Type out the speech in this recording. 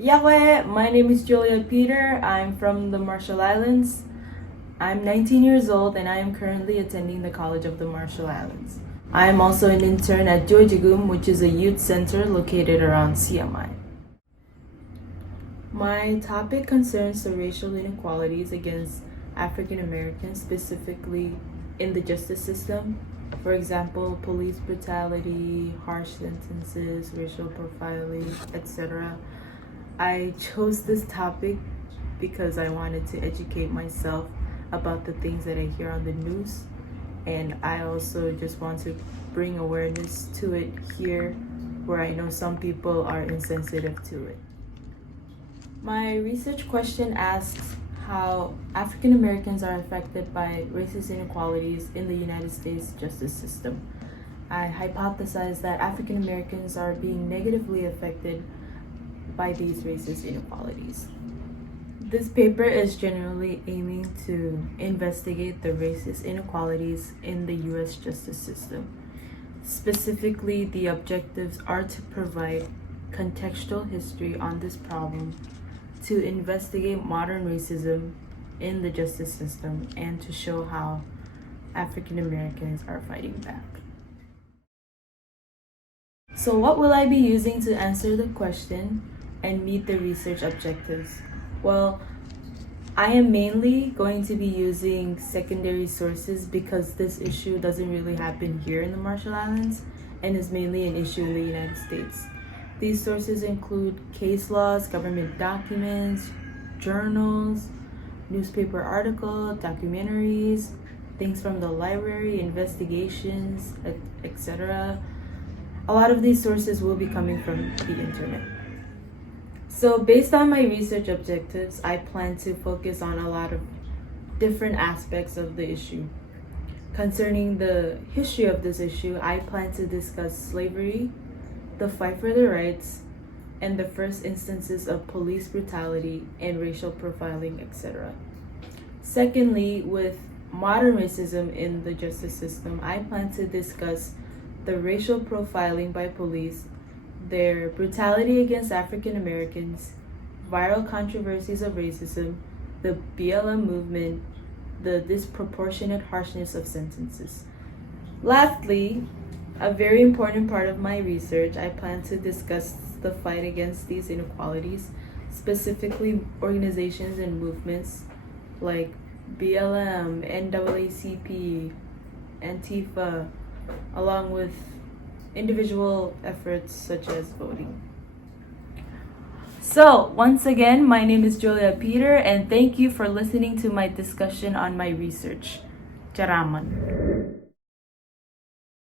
Yahweh, my name is Julia Peter. I'm from the Marshall Islands. I'm 19 years old and I am currently attending the College of the Marshall Islands. I am also an intern at Joijigum, which is a youth center located around CMI. My topic concerns the racial inequalities against African Americans, specifically in the justice system. For example, police brutality, harsh sentences, racial profiling, etc. I chose this topic because I wanted to educate myself about the things that I hear on the news, and I also just want to bring awareness to it here where I know some people are insensitive to it. My research question asks how African Americans are affected by racist inequalities in the United States justice system. I hypothesize that African Americans are being negatively affected by these racist inequalities. This paper is generally aiming to investigate the racist inequalities in the US justice system. Specifically, the objectives are to provide contextual history on this problem, to investigate modern racism in the justice system, and to show how African Americans are fighting back. So what will I be using to answer the question and meet the research objectives? Well, I am mainly going to be using secondary sources because this issue doesn't really happen here in the Marshall Islands and is mainly an issue in the United States. These sources include case laws, government documents, journals, newspaper articles, documentaries, things from the library, investigations, etc. A lot of these sources will be coming from the internet. So based on my research objectives, I plan to focus on a lot of different aspects of the issue. Concerning the history of this issue, I plan to discuss slavery, the fight for their rights, and the first instances of police brutality and racial profiling, etc. Secondly, with modern racism in the justice system, I plan to discuss the racial profiling by police, their brutality against African Americans, viral controversies of racism, the BLM movement, the disproportionate harshness of sentences. Lastly, a very important part of my research, I plan to discuss the fight against these inequalities, specifically organizations and movements like BLM, NAACP, Antifa, along with individual efforts such as voting. So, once again, my name is Julia Peter, and thank you for listening to my discussion on my research. Charaman.